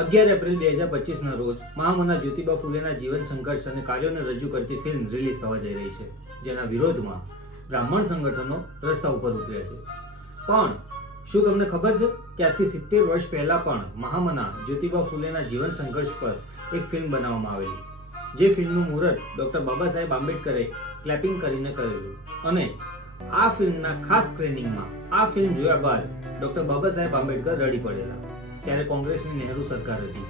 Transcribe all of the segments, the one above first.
અગિયાર એપ્રિલ બે હજાર પચીસના રોજ મહામના જ્યોતિબા ફૂલેના જીવન સંઘર્ષ અને કાર્યોને રજૂ કરતી ફિલ્મ રિલીઝ થવા જઈ રહી છે, જેના વિરોધમાં બ્રાહ્મણ સંગઠનો રસ્તા ઉપર ઉતર્યા છે. પણ શું તમને ખબર છે કે આજથી સિત્તેર વર્ષ પહેલાં પણ મહામના જ્યોતિબા ફૂલેના જીવન સંઘર્ષ પર એક ફિલ્મ બનાવવામાં આવેલી, જે ફિલ્મનું મુહૂર્ત ડૉક્ટર બાબા સાહેબ આંબેડકરે ક્લેપિંગ કરીને કરેલું અને આ ફિલ્મના ખાસ સ્ક્રીનિંગમાં આ ફિલ્મ જોયા બાદ ડૉક્ટર બાબા સાહેબ આંબેડકર રડી પડેલા. ત્યારે કોંગ્રેસની નહેરુ સરકાર હતી.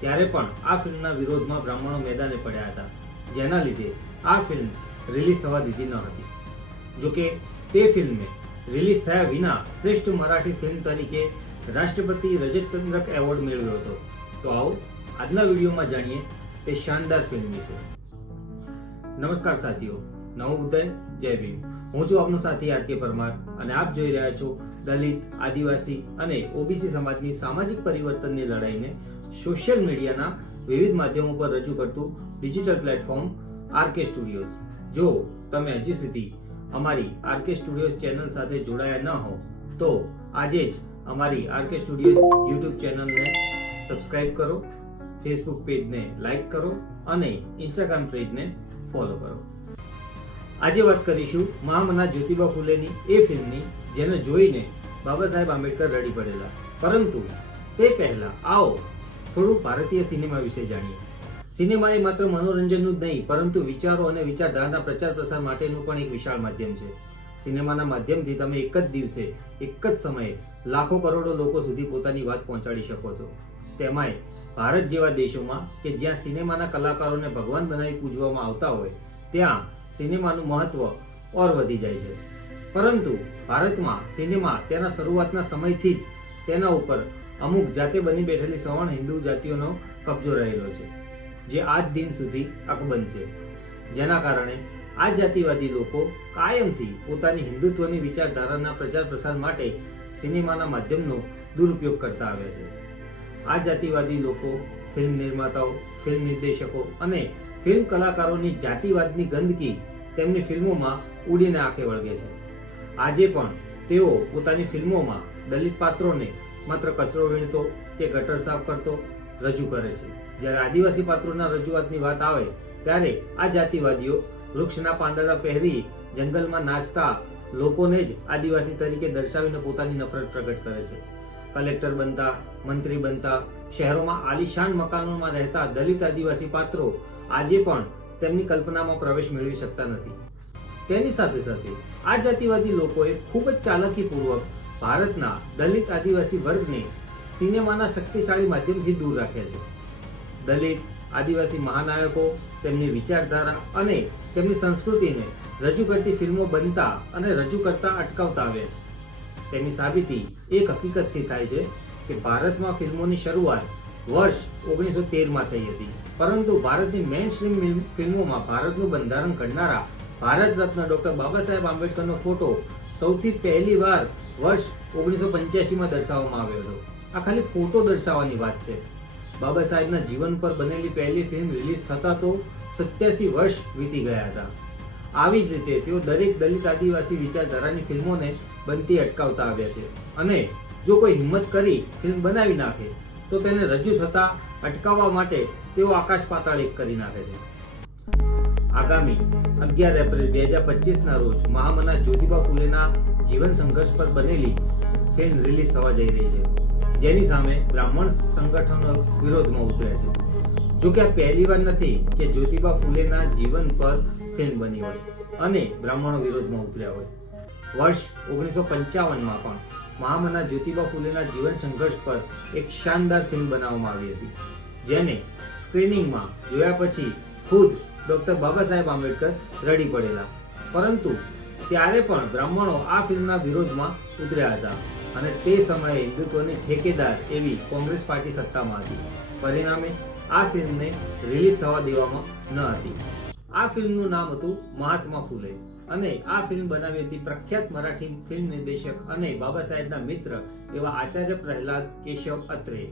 ત્યારે પણ આ ફિલ્મના વિરોધમાં બ્રાહ્મણો મેદાને પડ્યા હતા, જેના લીધે આ ફિલ્મ રિલીઝ થવા દીધી ન હતી. જોકે તે ફિલ્મે રિલીઝ થયા વિના શ્રેષ્ઠ મરાઠી ફિલ્મ તરીકે રાષ્ટ્રપતિ રજત ચંદ્રક એવોર્ડ મેળવ્યો હતો. તો આવો, આજના વિડીયોમાં જાણીએ તે શાનદાર ફિલ્મ વિશે. નમસ્કાર સાથીઓ, નવો ઉદય, જય ભીમ. હું છું આપનો સાથી આર કે પરમાર અને આપ જોઈ રહ્યા છો દલિત, આદિવાસી અને ઓબીસી સમાજની સામાજિક પરિવર્તનની લડાઈને સોશિયલ મીડિયાના વિવિધ માધ્યમો પર રજૂ કરતું ડિજિટલ પ્લેટફોર્મ આરકે સ્ટુડિયોઝ. જો તમે હજી સુધી અમારી આરકે સ્ટુડિયોઝ ચેનલ સાથે જોડાયા ન હો, તો આજે જ અમારી આરકે સ્ટુડિયોઝ યુટ્યુબ ચેનલને સબસ્ક્રાઇબ કરો, ફેસબુક પેજને લાઈક કરો અને ઇન્સ્ટાગ્રામ પેજને ફોલો કરો. આજે વાત કરીશું મહામના જ્યોતિબા ફૂલેની એ ફિલ્મની, જેને જોઈને બાબા સાહેબ આંબેડકર રડી પડેલા. પરંતુ તે પહેલા આવો થોડું ભારતીય સિનેમા વિશે જાણીએ. સિનેમા એ માત્ર મનોરંજનનું જ નહીં, પરંતુ વિચારો અને વિચારધારાના પ્રચાર પ્રસાર માટેનું પણ એક વિશાળ માધ્યમ છે. સિનેમાના માધ્યમથી તમે એક જ દિવસે, એક જ સમયે લાખો કરોડો લોકો સુધી પોતાની વાત પહોંચાડી શકો છો. તેમાંય ભારત જેવા દેશોમાં કે જ્યાં સિનેમાના કલાકારોને ભગવાન બનાવી પૂજવામાં આવતા હોય ત્યાં સિનેમાનું મહત્વ ઓર વધી જાય છે. પરંતુ ભારતમાં સિનેમા તેના શરૂઆતના સમયથી જ તેના ઉપર અમુક જાતે બની બેઠેલી સવર્ણ હિન્દુ જાતિઓનો કબજો રહેલો છે, જે આજ દિન સુધી અકબંધ છે. જેના કારણે આ જાતિવાદી લોકો કાયમથી પોતાની હિન્દુત્વની વિચારધારાના પ્રચાર પ્રસાર માટે સિનેમાના માધ્યમનો દુરુપયોગ કરતા આવ્યા છે. આ જાતિવાદી લોકો ફિલ્મ નિર્માતાઓ, ફિલ્મ નિર્દેશકો અને ફિલ્મ કલાકારોની જાતિવાદની ગંદકી તેમની ફિલ્મોમાં ઉડીને આંખે વળગે છે. આજે પણ તેઓ પોતાની ફિલ્મોમાં દલિત પાત્રોને માત્ર કચરો વીણતો કે ગટર સાફ કરતો રજૂ કરે છે. જ્યારે આદિવાસી પાત્રોના રજૂઆતની વાત આવે, ત્યારે આ જાતિવાદીઓ વૃક્ષના પાંદડા પહેરી જંગલમાં નાચતા લોકોને જ આદિવાસી તરીકે દર્શાવીને પોતાની નફરત પ્રગટ કરે છે. કલેક્ટર બનતા, મંત્રી બનતા, શહેરોમાં આલિશાન મકાનોમાં રહેતા દલિત આદિવાસી પાત્રો આજે પણ તેમની કલ્પનામાં પ્રવેશ મેળવી શકતા નથી. તેની સાથે સાથે આ જાતિવાદી લોકોએ ખૂબ જ ચાલાકીપૂર્વક ભારતના દલિત આદિવાસી વર્ગને સિનેમાના શક્તિશાળી માધ્યમથી દૂર રાખ્યા છે. દલિત, આદિવાસી મહાનાયકો, તેમની વિચારધારા અને તેમની સંસ્કૃતિને રજૂ કરતી ફિલ્મો બનતા અને રજૂ કરતા અટકાવતા આવ્યા છે. તેની સાબિતી એક હકીકતથી થાય છે કે ભારતમાં ફિલ્મોની શરૂઆત વર્ષ ઓગણીસો તેરમાં થઈ હતી. પરંતુ ભારતની મેઇન સ્ટ્રીમ ફિલ્મોમાં ભારતનું બંધારણ ઘડનારા ભારત રત્ન ડોક્ટર બાબા સાહેબ આંબેડકરનો ફોટો સૌથી પહેલી વાર વર્ષ ઓગણીસો પંચ્યાસીમાં દર્શાવવામાં આવ્યો હતો. આ ખાલી ફોટો દર્શાવવાની વાત છે. બાબા સાહેબના જીવન પર બનેલી પહેલી ફિલ્મ રિલીઝ થતા તો સત્યાસી વર્ષ વીતી ગયા હતા. આવી જ રીતે તેઓ દરેક દલિત આદિવાસી વિચારધારાની ફિલ્મોને બનતી અટકાવતા આવ્યા છે. અને જો કોઈ હિંમત કરી ફિલ્મ બનાવી નાખે તો તેને રજૂ થતા અટકાવવા માટે તેઓ આકાશ પાતાળ એક કરી નાખે છે. આગામી અગિયાર એપ્રિલ બે હજાર પચીસના રોજ મહામના જ્યોતિબા ફુલેના જીવન સંઘર્ષ પર બનેલી ફિલ્મ રિલીઝ થવા જઈ રહી છે. જેની સામે બ્રાહ્મણ સંગઠનો વિરોધમાં ઉતર્યા છે. જોકે આ પહેલી વાર નથી કે જ્યોતિબા ફૂલેના જીવન પર ફિલ્મ બની હોય અને બ્રાહ્મણો વિરોધમાં ઉતર્યા હોય. વર્ષ ઓગણીસો પંચાવનમાં પણ મહામના જ્યોતિબા ફૂલેના જીવન સંઘર્ષ પર એક શાનદાર ફિલ્મ બનાવવામાં આવી હતી, જેને સ્ક્રીનિંગમાં જોયા પછી ખુદ ડોક્ટર બાબા સાહેબ આંબેડકર રડી પડેલા. પરંતુ ત્યારે પણ બ્રાહ્મણો આ ફિલ્મના વિરોધમાં ઉતર્યા હતા અને તે સમયે હિન્દુત્વની ઠેકેદાર એવી કોંગ્રેસ પાર્ટી સત્તામાં હતી. પરિણામે આ ફિલ્મને રિલીઝ થવા દેવામાં ન હતી. આ ફિલ્મનું નામ હતું મહાત્મા ફૂલે. અને આ ફિલ્મ બનાવી હતી પ્રખ્યાત મરાઠી ફિલ્મ નિર્દેશક અને બાબા સાહેબના મિત્ર એવા આચાર્ય પ્રહલાદ કેશવ અત્રે.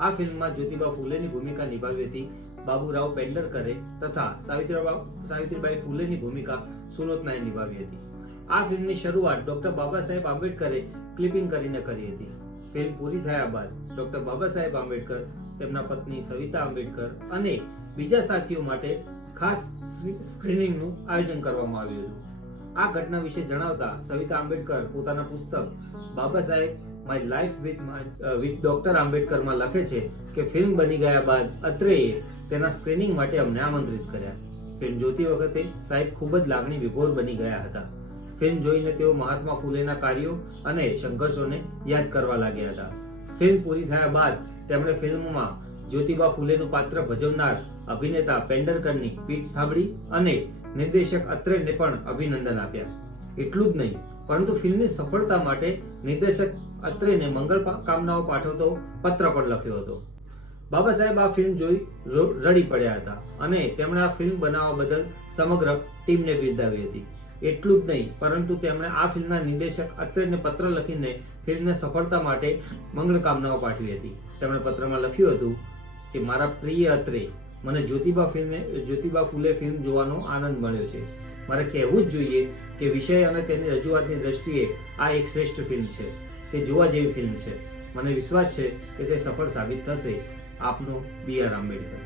આ ફિલ્મમાં જ્યોતિબા ફૂલેની ભૂમિકા નિભાવી હતી બાબુરાવ પેન્ડરકરે તથા સાવિત્રીબા સાવિત્રીબાઈ ફૂલેની ભૂમિકા સુલોતનાએ નિભાવી હતી. આ ફિલ્મની શરૂઆત ડોક્ટર બાબા સાહેબ આંબેડકરે ક્લિપિંગ કરીને કરી હતી. ફિલ્મ પૂરી થયા બાદ ડોક્ટર બાબા સાહેબ આંબેડકર, તેમના પત્ની સવિતા આંબેડકર અને બીજા સાથીઓ માટે ખાસ સ્ક્રીનિંગનું આયોજન કરવામાં આવ્યું હતું. આ ઘટના વિશે જણાવતા સવિતા આંબેડકર પોતાના પુસ્તક Baba Saheb my life with with doctor આંબેડકરમાં લખે છે કે ફિલ્મ બની ગયા બાદ અત્રેએ તેના સ્ક્રીનિંગ માટે અમને આમંત્રિત કર્યા. ફિલ્મ જોતી વખતે સાહેબ ખૂબ જ લાગણી વિભોર બની ગયા હતા. ફિલ્મ જોઈને તેઓ મહાત્મા ફૂલેના કાર્યો અને સંઘર્ષોને યાદ કરવા લાગ્યા હતા. ફિલ્મ પૂરી થયા બાદ તેમણે ફિલ્મમાં જ્યોતિબા ફૂલેનું પાત્ર ભજવનાર અભિનેતા પેન્ડરકરની પીઠ થાબડી અને નિર્દેશક અત્રેને પણ અભિનંદન આપ્યા. એટલું જ નહીં, પરંતુ ફિલ્મની સફળતા માટે નિર્દેશક અત્રેને મંગળ કામનાઓ પાઠવતો પત્ર પણ લખ્યો હતો. બાબા સાહેબ આ ફિલ્મ જોઈ રડી પડ્યા હતા અને તેમણે આ ફિલ્મ બનાવવા બદલ સમગ્ર ટીમને બિરદાવી હતી. એટલું જ નહીં, પરંતુ તેમણે આ ફિલ્મના નિર્દેશક અત્રેને પત્ર લખીને ફિલ્મને સફળતા માટે મંગળ કામનાઓ પાઠવી હતી. તેમણે પત્રમાં લખ્યું હતું કે, મારા પ્રિય અત્રે મને જ્યોતિબા ફિલ્મે, જ્યોતિબા ફૂલે ફિલ્મ જોવાનો આનંદ મળ્યો છે. મારે કહેવું જ જોઈએ કે વિષય અને તેની રજૂઆતની દ્રષ્ટિએ આ એક શ્રેષ્ઠ ફિલ્મ છે. તે જોવા જેવી ફિલ્મ છે. મને વિશ્વાસ છે કે તે સફળ સાબિત થશે. આપનો બી આર આંબેડકર.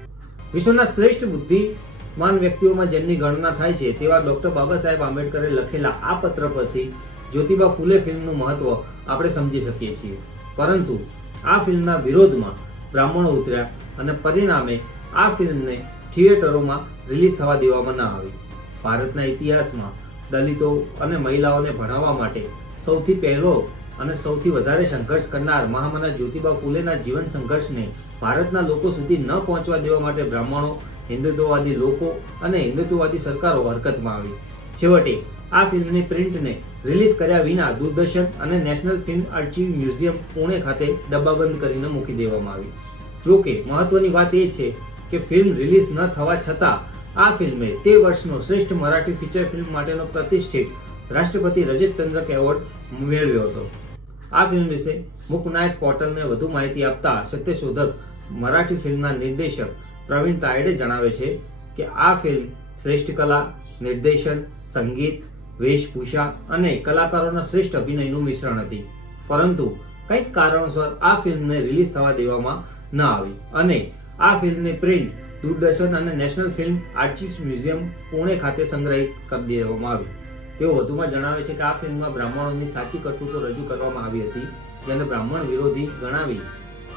વિશ્વના શ્રેષ્ઠ બુદ્ધિમાન વ્યક્તિઓમાં જેમની ગણના થાય છે, તેવા ડોક્ટર બાબા સાહેબ આંબેડકરે લખેલા આ પત્ર પરથી જ્યોતિબા ફૂલે ફિલ્મનું મહત્વ આપણે સમજી શકીએ છીએ. પરંતુ આ ફિલ્મના વિરોધમાં બ્રાહ્મણો ઉતર્યા અને પરિણામે આ ફિલ્મને થિયેટરોમાં રિલીઝ થવા દેવામાં ન આવી. ભારતના ઇતિહાસમાં દલિતો અને મહિલાઓને ભણાવવા માટે સૌથી પહેલો અને સૌથી વધારે સંઘર્ષ કરનાર મહામના જ્યોતિબા ફુલેના જીવન સંઘર્ષને ભારતના લોકો સુધી ન પહોંચવા દેવા માટે બ્રાહ્મણો, હિન્દુત્વવાદી લોકો અને હિન્દુત્વવાદી સરકારો હરકતમાં આવી. છેવટે, આ ફિલ્મની પ્રિન્ટને રિલીઝ કર્યા વિના દૂરદર્શન અને national film archive museum Pune ખાતે ડબ્બાબંધ કરીને મૂકી દેવામાં આવી. જો કે મહત્વની વાત એ છે કે ફિલ્મ રિલીઝ ન થવા છતાં આ ફિલ્મે તે વર્ષનો શ્રેષ્ઠ મરાઠી ફીચર ફિલ્મ માટેનો પ્રતિષ્ઠિત રાષ્ટ્રપતિ રજત ચંદ્રક એવોર્ડ મેળવ્યો હતો. આ ફિલ્મ વિશે મુકનાયક પોર્ટલને વધુ માહિતી આપતા સત્યશોધક મરાઠી ફિલ્મના નિર્દેશક પ્રવીણ તાયડે જણાવે છે કે આ ફિલ્મ શ્રેષ્ઠ કલા, નિર્દેશન, સંગીત, વેશભૂષા અને કલાકારોના શ્રેષ્ઠ અભિનયનું મિશ્રણ હતી. પરંતુ કંઈક કારણોસર આ ફિલ્મને રિલીઝ થવા દેવામાં ન આવી અને આ ફિલ્મની પ્રિન્ટ દૂરદર્શન અને national film archives museum, Pune ખાતે સંગ્રહિત કરી દેવામાં આવી. તેઓ વધુમાં જણાવે છે કે આ ફિલ્મમાં બ્રાહ્મણોની સાચી કરતૂતો રજૂ કરવામાં આવી હતી, જેને બ્રાહ્મણ વિરોધી ગણાવી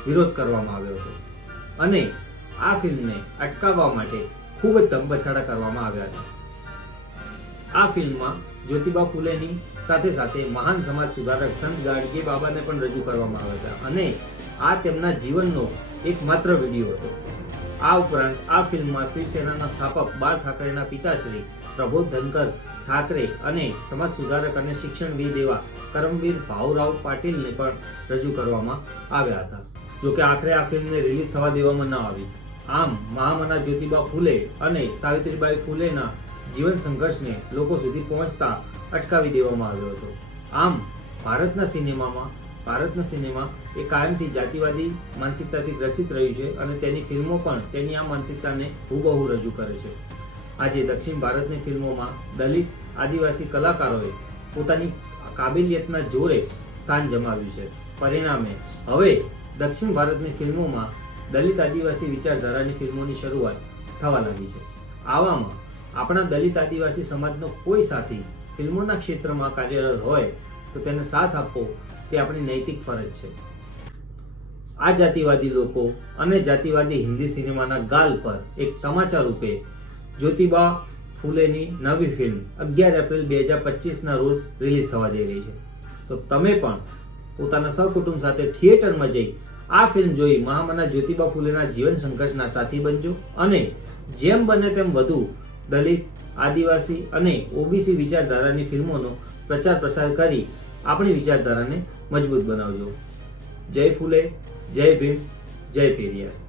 વિરોધ કરવામાં આવ્યો હતો. અને આ ફિલ્મને અટકાવવા માટે ખૂબ જ ધમપછાડા કરવામાં આવ્યા હતા આ ફિલ્મમાં જ્યોતિબા ફૂલેની સાથે સાથે મહાન સમાજ સુધારક સંત ગાડગી બાબાને પણ રજૂ કરવામાં આવ્યા હતા અને આ તેમના જીવનનો એકમાત્ર વીડિયો હતો. આ ઉપરાંત આ ફિલ્મમાં શિવસેનાના સ્થાપક બાળ ઠાકરેના પિતાશ્રી પ્રબોધ ધનકર ઠાકરે અને સમાજ સુધારક અને શિક્ષણવિદ એવા કરમવીર ભાઉરાવ પાટીલને પણ રજૂ કરવામાં આવ્યા હતા. જોકે આખરે આ ફિલ્મને રિલીઝ થવા દેવામાં ન આવી. આમ, મહામના જ્યોતિબા ફૂલે અને સાવિત્રીબાઈ ફૂલેના જીવન સંઘર્ષને લોકો સુધી પહોંચતા અટકાવી દેવામાં આવ્યો હતો. આમ, ભારતના સિનેમામાં, ભારતના સિનેમા એ કાયમથી જાતિવાદી માનસિકતાથી ગ્રસિત રહ્યું છે અને તેની ફિલ્મો પણ તેની આ માનસિકતાને હુબહુ રજૂ કરે છે. આજે દક્ષિણ ભારતની ફિલ્મોમાં દલિત આદિવાસી કલાકારોએ પોતાની કાબિલિયતના જોરે સ્થાન જમાવ્યું છે. પરિણામે હવે દક્ષિણ ભારતની ફિલ્મોમાં દલિત આદિવાસી વિચારધારાની ફિલ્મોની શરૂઆત થવા લાગી છે. આવામાં આપણા દલિત આદિવાસી સમાજનો કોઈ સાથી ફિલ્મોના ક્ષેત્રમાં કાર્યરત હોય તો તેને સાથ આપવો તે આપણી નૈતિક ફરજ છે. આ જાતિવાદી લોકો અને જાતિવાદી હિન્દી સિનેમાના ગાલ પર એક તમાચા રૂપે જ્યોતિબા ફૂલેની નવી ફિલ્મ અગિયાર એપ્રિલ બે હજાર પચીસના રોજ રિલીઝ થવા જઈ રહી છે. તો તમે પણ પોતાના સહકુટુંબ સાથે થિયેટરમાં જઈ આ ફિલ્મ જોઈ મહામના જ્યોતિબા ફૂલેના જીવન સંઘર્ષના સાથી બનજો અને જેમ બને તેમ વધુ દલિત, આદિવાસી અને ઓબીસી વિચારધારાની ફિલ્મોનો પ્રચાર પ્રસાર કરી આપણી વિચારધારાને મજબૂત બનાવજો. જય ફૂલે. જય ભીમ જય પેરિયાર